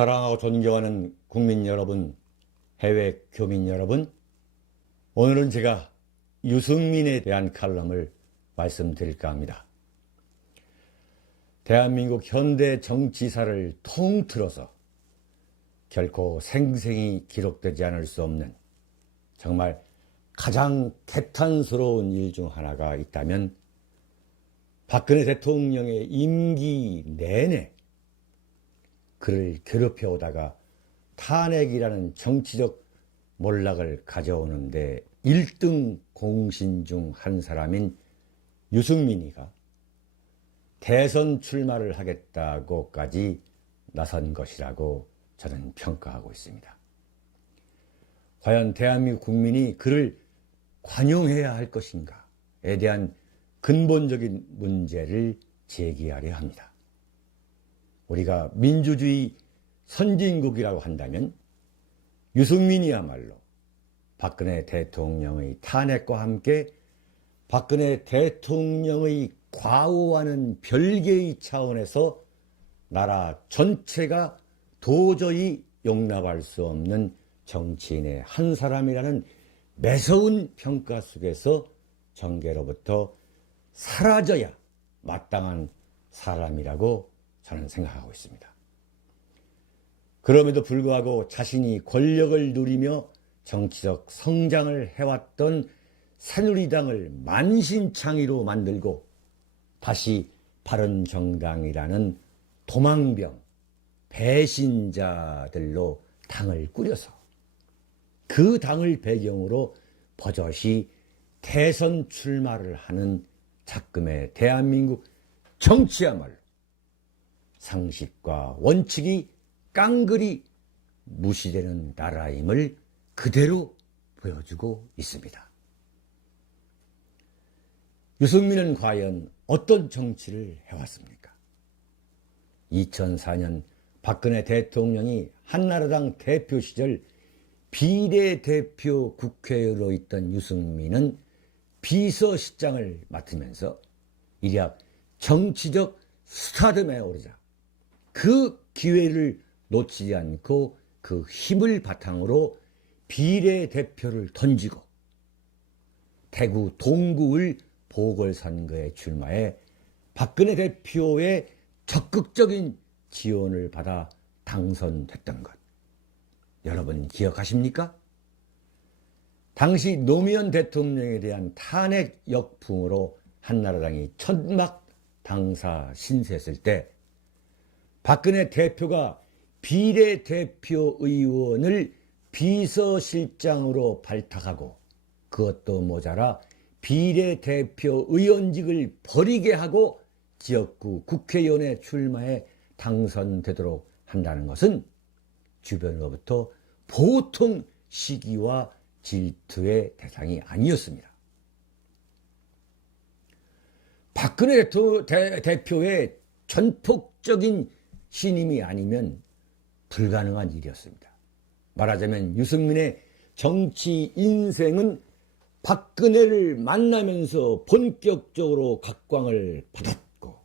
사랑하고 존경하는 국민 여러분, 해외 교민 여러분, 오늘은 제가 유승민에 대한 칼럼을 말씀드릴까 합니다. 대한민국 현대 정치사를 통틀어서 결코 생생히 기록되지 않을 수 없는 정말 가장 개탄스러운 일 중 하나가 있다면 박근혜 대통령의 임기 내내 그를 괴롭혀오다가 탄핵이라는 정치적 몰락을 가져오는데 1등 공신 중 한 사람인 유승민이가 대선 출마를 하겠다고까지 나선 것이라고 저는 평가하고 있습니다. 과연 대한민국 국민이 그를 관용해야 할 것인가에 대한 근본적인 문제를 제기하려 합니다. 우리가 민주주의 선진국이라고 한다면 유승민이야말로 박근혜 대통령의 탄핵과 함께 박근혜 대통령의 과오와는 별개의 차원에서 나라 전체가 도저히 용납할 수 없는 정치인의 한 사람이라는 매서운 평가 속에서 정계로부터 사라져야 마땅한 사람이라고 저는 생각하고 있습니다. 그럼에도 불구하고 자신이 권력을 누리며 정치적 성장을 해왔던 새누리당을 만신창이로 만들고 다시 바른정당이라는 도망병, 배신자들로 당을 꾸려서 그 당을 배경으로 버젓이 대선 출마를 하는 작금의 대한민국 정치야말로 상식과 원칙이 깡그리 무시되는 나라임을 그대로 보여주고 있습니다. 유승민은 과연 어떤 정치를 해왔습니까? 2004년 박근혜 대통령이 한나라당 대표 시절 비례대표 국회의원으로 있던 유승민은 비서실장을 맡으면서 이략 정치적 스타덤에 오르자 그 기회를 놓치지 않고 그 힘을 바탕으로 비례대표를 던지고 대구 동구을 보궐선거에 출마해 박근혜 대표의 적극적인 지원을 받아 당선됐던 것 여러분 기억하십니까? 당시 노무현 대통령에 대한 탄핵 역풍으로 한나라당이 천막 당사 신세했을 때 박근혜 대표가 비례대표 의원을 비서실장으로 발탁하고 그것도 모자라 비례대표 의원직을 버리게 하고 지역구 국회의원에 출마해 당선되도록 한다는 것은 주변으로부터 보통 시기와 질투의 대상이 아니었습니다. 박근혜 대표의 전폭적인 신임이 아니면 불가능한 일이었습니다. 말하자면 유승민의 정치 인생은 박근혜를 만나면서 본격적으로 각광을 받았고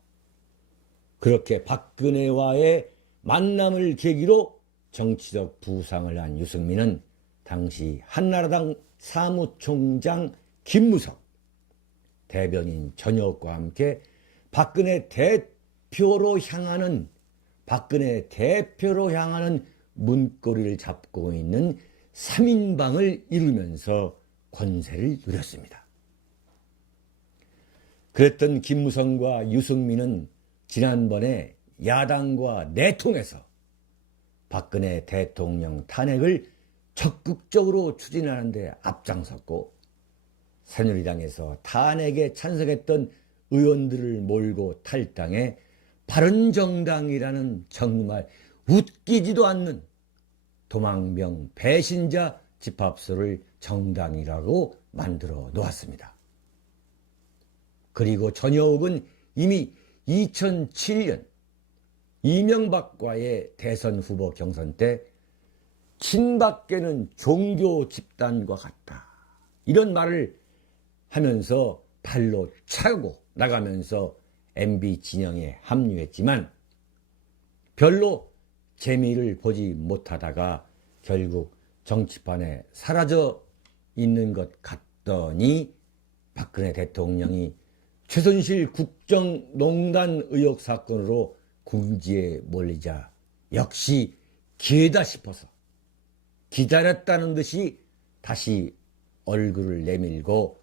그렇게 박근혜와의 만남을 계기로 정치적 부상을 한 유승민은 당시 한나라당 사무총장 김무성, 대변인 전혁과 함께 박근혜 대표로 향하는 문고리를 잡고 있는 3인방을 이루면서 권세를 누렸습니다. 그랬던 김무성과 유승민은 지난번에 야당과 내통해서 박근혜 대통령 탄핵을 적극적으로 추진하는 데 앞장섰고 새누리당에서 탄핵에 찬성했던 의원들을 몰고 탈당해 바른정당이라는 정말 웃기지도 않는 도망병 배신자 집합소를 정당이라고 만들어 놓았습니다. 그리고 전효욱은 이미 2007년 이명박과의 대선 후보 경선 때 친박계는 종교 집단과 같다 이런 말을 하면서 발로 차고 나가면서 MB 진영에 합류했지만 별로 재미를 보지 못하다가 결국 정치판에 사라져 있는 것 같더니 박근혜 대통령이 최순실 국정농단 의혹 사건으로 궁지에 몰리자 역시 기회다 싶어서 기다렸다는 듯이 다시 얼굴을 내밀고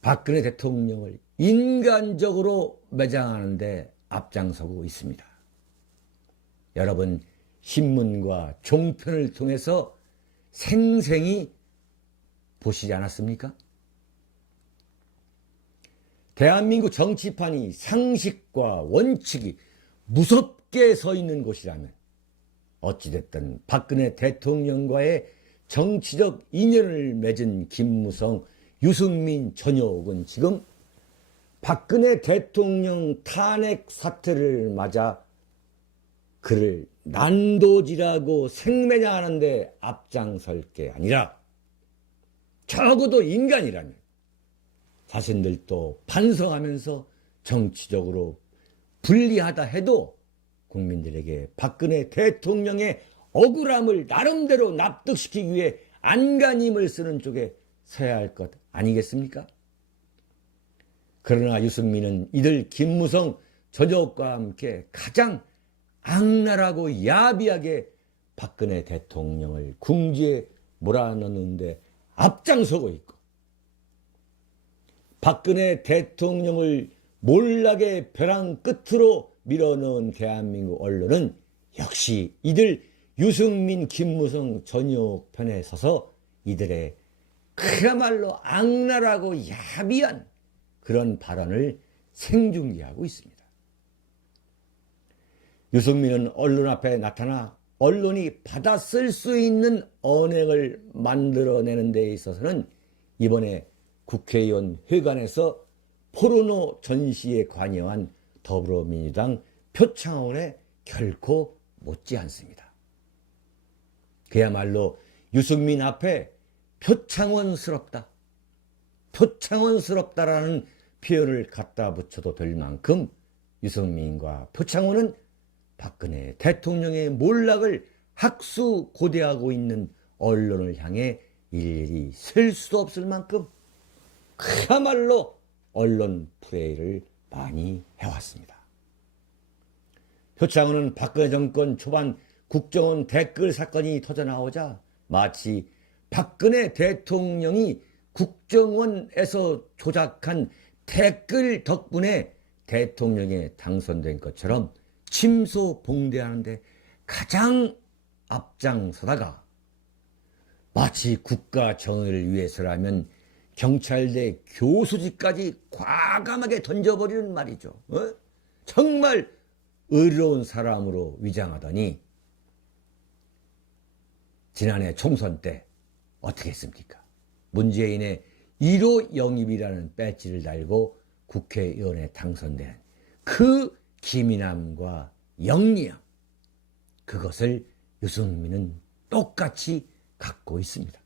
박근혜 대통령을 인간적으로 매장하는 데 앞장서고 있습니다. 여러분, 신문과 종편을 통해서 생생히 보시지 않았습니까? 대한민국 정치판이 상식과 원칙이 무섭게 서 있는 곳이라면 어찌됐든 박근혜 대통령과의 정치적 인연을 맺은 김무성, 유승민 전역은 지금 박근혜 대통령 탄핵 사태를 맞아 그를 난도질하고 생매장하는 데 앞장설 게 아니라 적어도 인간이라면 자신들도 반성하면서 정치적으로 불리하다 해도 국민들에게 박근혜 대통령의 억울함을 나름대로 납득시키기 위해 안간힘을 쓰는 쪽에 서야 할 것 아니겠습니까? 그러나 유승민은 이들 김무성 전역과 함께 가장 악랄하고 야비하게 박근혜 대통령을 궁지에 몰아넣는데 앞장서고 있고, 박근혜 대통령을 몰락의 벼랑 끝으로 밀어넣은 대한민국 언론은 역시 이들 유승민, 김무성 전역 편에 서서 이들의 그야말로 악랄하고 야비한 그런 발언을 생중계하고 있습니다. 유승민은 언론 앞에 나타나 언론이 받아 쓸 수 있는 언행을 만들어내는 데 있어서는 이번에 국회의원 회관에서 포르노 전시에 관여한 더불어민주당 표창원에 결코 못지않습니다. 그야말로 유승민 앞에 표창원스럽다, 표창원스럽다라는 표현을 갖다 붙여도 될 만큼 유승민과 표창원은 박근혜 대통령의 몰락을 학수고대하고 있는 언론을 향해 일일이 셀 수도 없을 만큼 그야말로 언론 프레이를 많이 해왔습니다. 표창원은 박근혜 정권 초반 국정원 댓글 사건이 터져나오자 마치 박근혜 대통령이 국정원에서 조작한 댓글 덕분에 대통령에 당선된 것처럼 침소봉대하는데 가장 앞장서다가 마치 국가 정의를 위해서라면 경찰대 교수직까지 과감하게 던져버리는 말이죠. 정말 의로운 사람으로 위장하더니 지난해 총선 때 어떻게 했습니까? 문재인의 1호 영입이라는 배지를 달고 국회의원에 당선된 그 기민함과 영리함, 그것을 유승민은 똑같이 갖고 있습니다.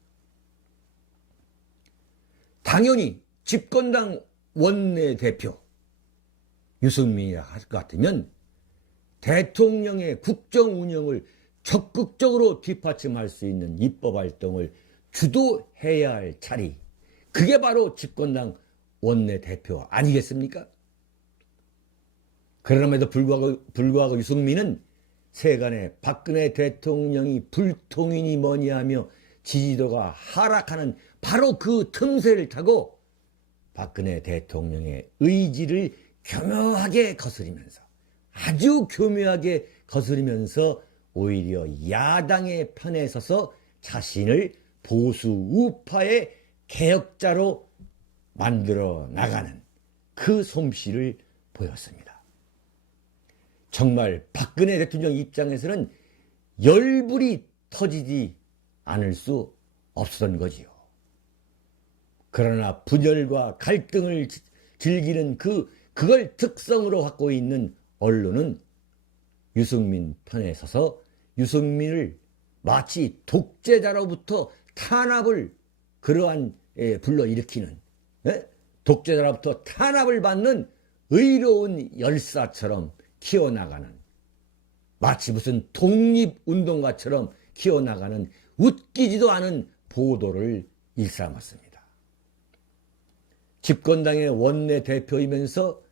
당연히 집권당 원내대표 유승민이 같으면 대통령의 국정 운영을 적극적으로 뒷받침할 수 있는 입법활동을 주도해야 할 자리, 그게 바로 집권당 원내대표 아니겠습니까? 그럼에도 불구하고 유승민은 세간에 박근혜 대통령이 불통이니 뭐니 하며 지지도가 하락하는 바로 그 틈새를 타고 박근혜 대통령의 의지를 교묘하게 거스리면서, 아주 교묘하게 거스리면서 오히려 야당의 편에 서서 자신을 보수 우파의 개혁자로 만들어 나가는 그 솜씨를 보였습니다. 정말 박근혜 대통령 입장에서는 열불이 터지지 않을 수 없었던 거지요. 그러나 분열과 갈등을 즐기는 그걸 특성으로 갖고 있는 언론은 유승민 편에 서서 유승민을 마치 독재자로부터 탄압을 불러일으키는, 독재자로부터 탄압을 받는 의로운 열사처럼 키워나가는, 마치 무슨 독립운동가처럼 키워나가는 웃기지도 않은 보도를 일삼았습니다. 집권당의 원내대표이면서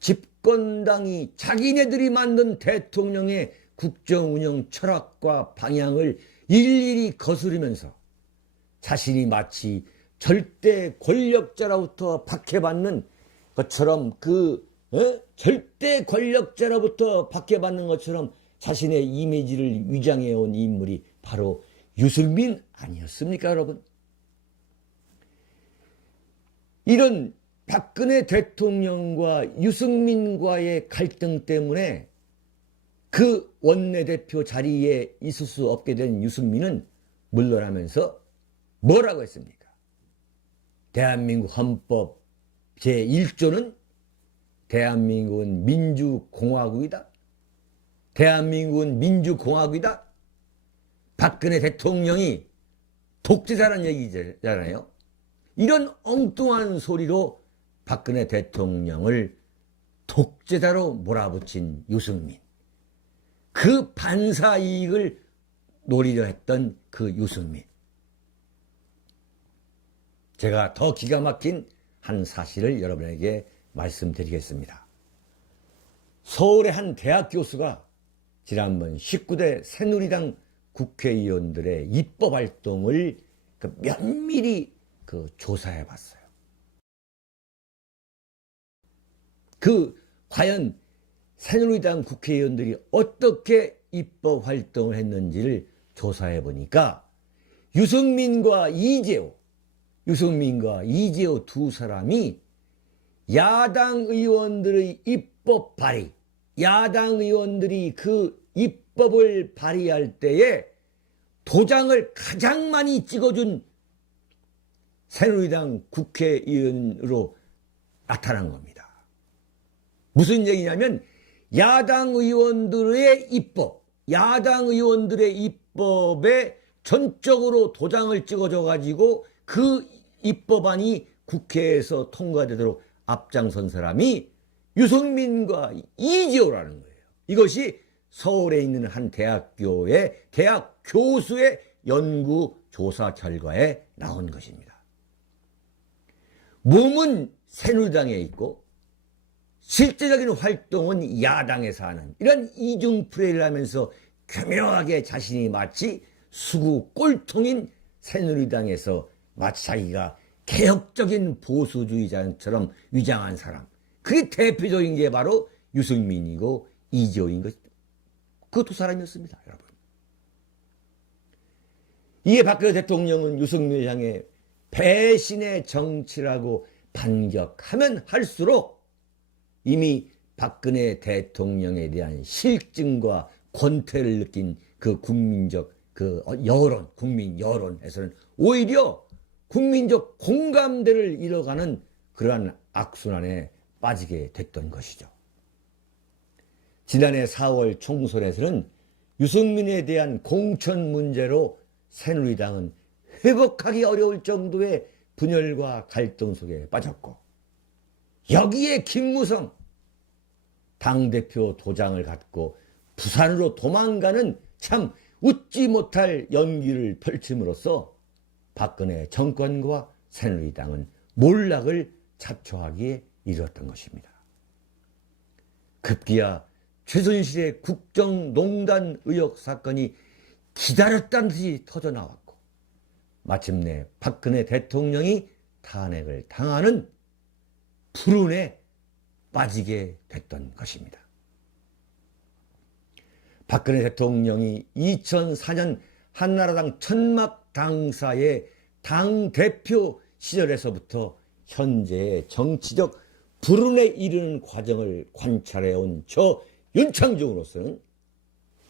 집권당이 자기네들이 만든 대통령의 국정운영 철학과 방향을 일일이 거스르면서 자신이 마치 절대 권력자로부터 박해받는 것처럼 절대 권력자로부터 박해받는 것처럼 자신의 이미지를 위장해온 인물이 바로 유승민 아니었습니까, 여러분? 이런 박근혜 대통령과 유승민과의 갈등 때문에 그 원내대표 자리에 있을 수 없게 된 유승민은 물러나면서 뭐라고 했습니까? 대한민국 헌법 제1조는 대한민국은 민주공화국이다. 대한민국은 민주공화국이다. 박근혜 대통령이 독재자라는 얘기잖아요. 이런 엉뚱한 소리로 박근혜 대통령을 독재자로 몰아붙인 유승민. 그 반사 이익을 노리려 했던 그 유승민. 제가 더 기가 막힌 한 사실을 여러분에게 말씀드리겠습니다. 서울의 한 대학 교수가 지난번 19대 새누리당 국회의원들의 입법 활동을 면밀히 조사해 봤어요. 과연 새누리당 국회의원들이 어떻게 입법 활동을 했는지를 조사해 보니까 유승민과 이재호 두 사람이 야당 의원들의 입법 발의, 야당 의원들이 그 입법을 발의할 때에 도장을 가장 많이 찍어준 새누리당 국회의원으로 나타난 겁니다. 무슨 얘기냐면 야당 의원들의 입법에 전적으로 도장을 찍어줘 가지고 그 입법안이 국회에서 통과되도록 앞장선 사람이 유승민과 이재호라는 거예요. 이것이 서울에 있는 한 대학 교수의 연구 조사 결과에 나온 것입니다. 몸은 새누리당에 있고 실제적인 활동은 야당에서 하는 이런 이중플레이를 하면서 교묘하게 자신이 마치 수구 꼴통인 새누리당에서 마치 자기가 개혁적인 보수주의자처럼 위장한 사람. 그게 대표적인 게 바로 유승민이고 이재호인 것입니다. 그 두 사람이었습니다, 여러분. 이에 박근혜 대통령은 유승민을 향해 배신의 정치라고 반격하면 할수록 이미 박근혜 대통령에 대한 실증과 권태를 느낀 그 국민적 국민 여론에서는 오히려 국민적 공감대를 잃어가는 그러한 악순환에 빠지게 됐던 것이죠. 지난해 4월 총선에서는 유승민에 대한 공천 문제로 새누리당은 회복하기 어려울 정도의 분열과 갈등 속에 빠졌고, 여기에 김무성 당대표 도장을 갖고 부산으로 도망가는 참 웃지 못할 연기를 펼침으로써 박근혜 정권과 새누리당은 몰락을 자초하기에 이르렀던 것입니다. 급기야 최순실의 국정농단 의혹 사건이 기다렸다는 듯이 터져나왔고, 마침내 박근혜 대통령이 탄핵을 당하는 불운에 빠지게 됐던 것입니다. 박근혜 대통령이 2004년 한나라당 천막 당사의 당대표 시절에서부터 현재의 정치적 불운에 이르는 과정을 관찰해온 저 윤창중으로서는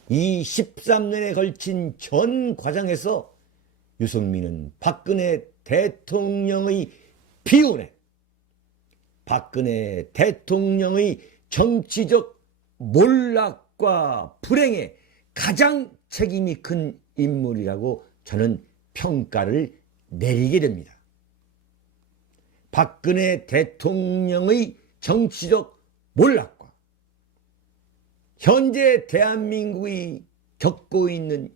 이 13년에 걸친 전 과정에서 유승민은 박근혜 대통령의 비운에, 박근혜 대통령의 정치적 몰락과 불행에 가장 책임이 큰 인물이라고 저는 평가를 내리게 됩니다. 박근혜 대통령의 정치적 몰락과 현재 대한민국이 겪고 있는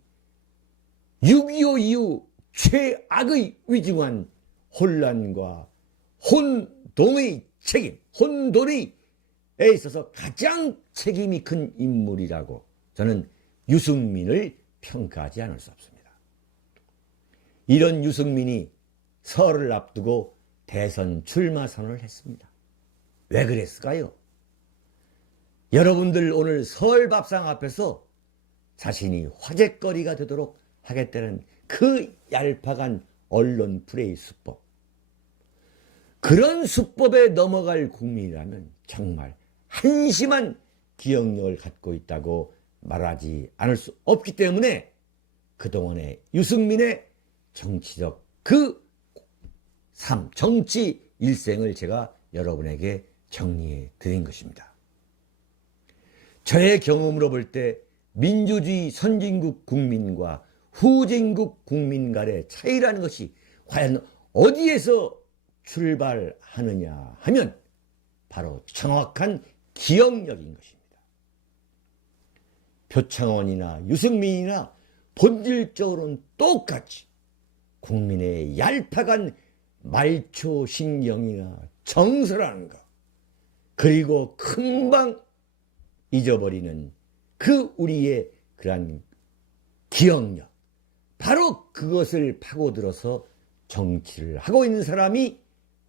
6.25 이후 최악의 위중한 혼란과 혼돈의 책임, 혼돈에 있어서 가장 책임이 큰 인물이라고 저는 유승민을 평가하지 않을 수 없습니다. 이런 유승민이 설을 앞두고 대선 출마 선언을 했습니다. 왜 그랬을까요? 여러분들 오늘 설 밥상 앞에서 자신이 화제거리가 되도록 하겠다는 그 얄팍한 언론 플레이 수법. 그런 수법에 넘어갈 국민이라면 정말 한심한 기억력을 갖고 있다고 말하지 않을 수 없기 때문에 그동안의 유승민의 정치적 그 삶, 정치 일생을 제가 여러분에게 정리해 드린 것입니다. 저의 경험으로 볼 때 민주주의 선진국 국민과 후진국 국민 간의 차이라는 것이 과연 어디에서 출발하느냐 하면 바로 정확한 기억력인 것입니다. 표창원이나 유승민이나 본질적으로는 똑같이 국민의 얄팍한 말초신경이나 정서라는 것, 그리고 금방 잊어버리는 그 우리의 그러한 기억력, 바로 그것을 파고들어서 정치를 하고 있는 사람이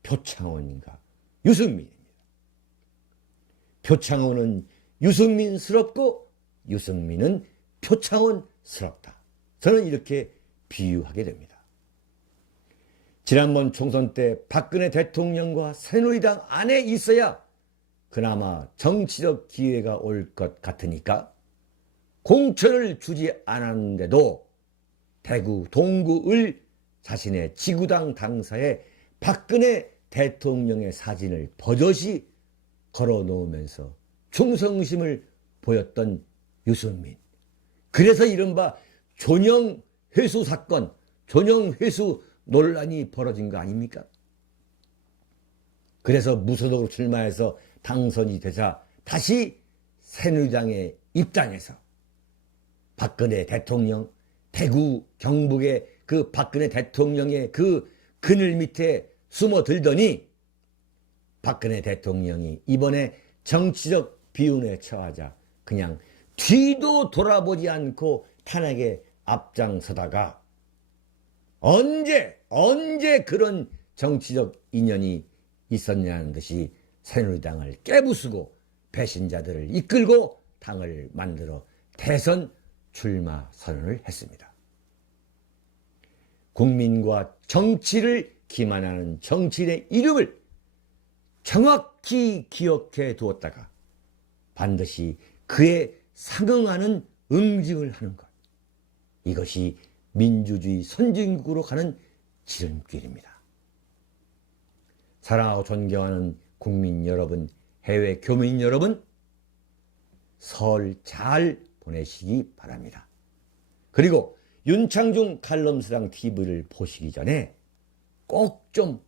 표창원인가 유승민입니다. 표창원은 유승민스럽고 유승민은 표창원스럽다. 저는 이렇게 비유하게 됩니다. 지난번 총선 때 박근혜 대통령과 새누리당 안에 있어야 그나마 정치적 기회가 올 것 같으니까 공천을 주지 않았는데도 대구 동구을 자신의 지구당 당사에 박근혜 대통령의 사진을 버젓이 걸어놓으면서 충성심을 보였던 유승민. 그래서 이른바 존영회수 사건, 존영회수 논란이 벌어진 거 아닙니까? 그래서 무소속으로 출마해서 당선이 되자 다시 새누리당의 입장에서 박근혜 대통령, 대구 경북의 그 박근혜 대통령의 그 그늘 밑에 숨어들더니 박근혜 대통령이 이번에 정치적 비운에 처하자 그냥 뒤도 돌아보지 않고 탄핵에 앞장서다가 언제 그런 정치적 인연이 있었냐는 듯이 새누리당을 깨부수고 배신자들을 이끌고 당을 만들어 대선 출마 선언을 했습니다. 국민과 정치를 기만하는 정치인의 이름을 정확히 기억해 두었다가 반드시 그에 상응하는 응징을 하는 것. 이것이 민주주의 선진국으로 가는 지름길입니다. 사랑하고 존경하는 국민 여러분, 해외 교민 여러분, 설 잘 보내시기 바랍니다. 그리고 윤창중 칼럼스랑 TV를 보시기 전에 꼭 좀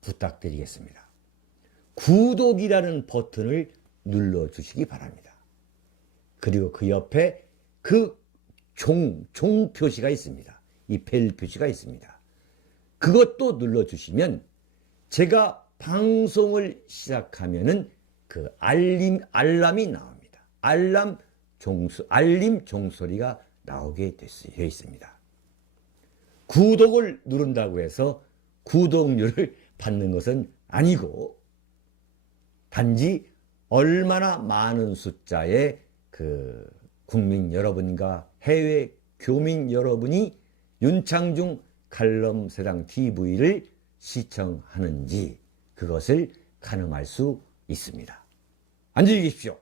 부탁드리겠습니다. 구독이라는 버튼을 눌러주시기 바랍니다. 그리고 그 옆에 그 종 표시가 있습니다. 이 벨 표시가 있습니다. 그것도 눌러주시면 제가 방송을 시작하면은 그 알람이 나옵니다. 알림 종소리가 나오게 되어 있습니다. 구독을 누른다고 해서 구독료를 받는 것은 아니고 단지 얼마나 많은 숫자의 그 국민 여러분과 해외 교민 여러분이 윤창중 칼럼세상 TV를 시청하는지 그것을 가늠할 수 있습니다. 안녕히 계십시오.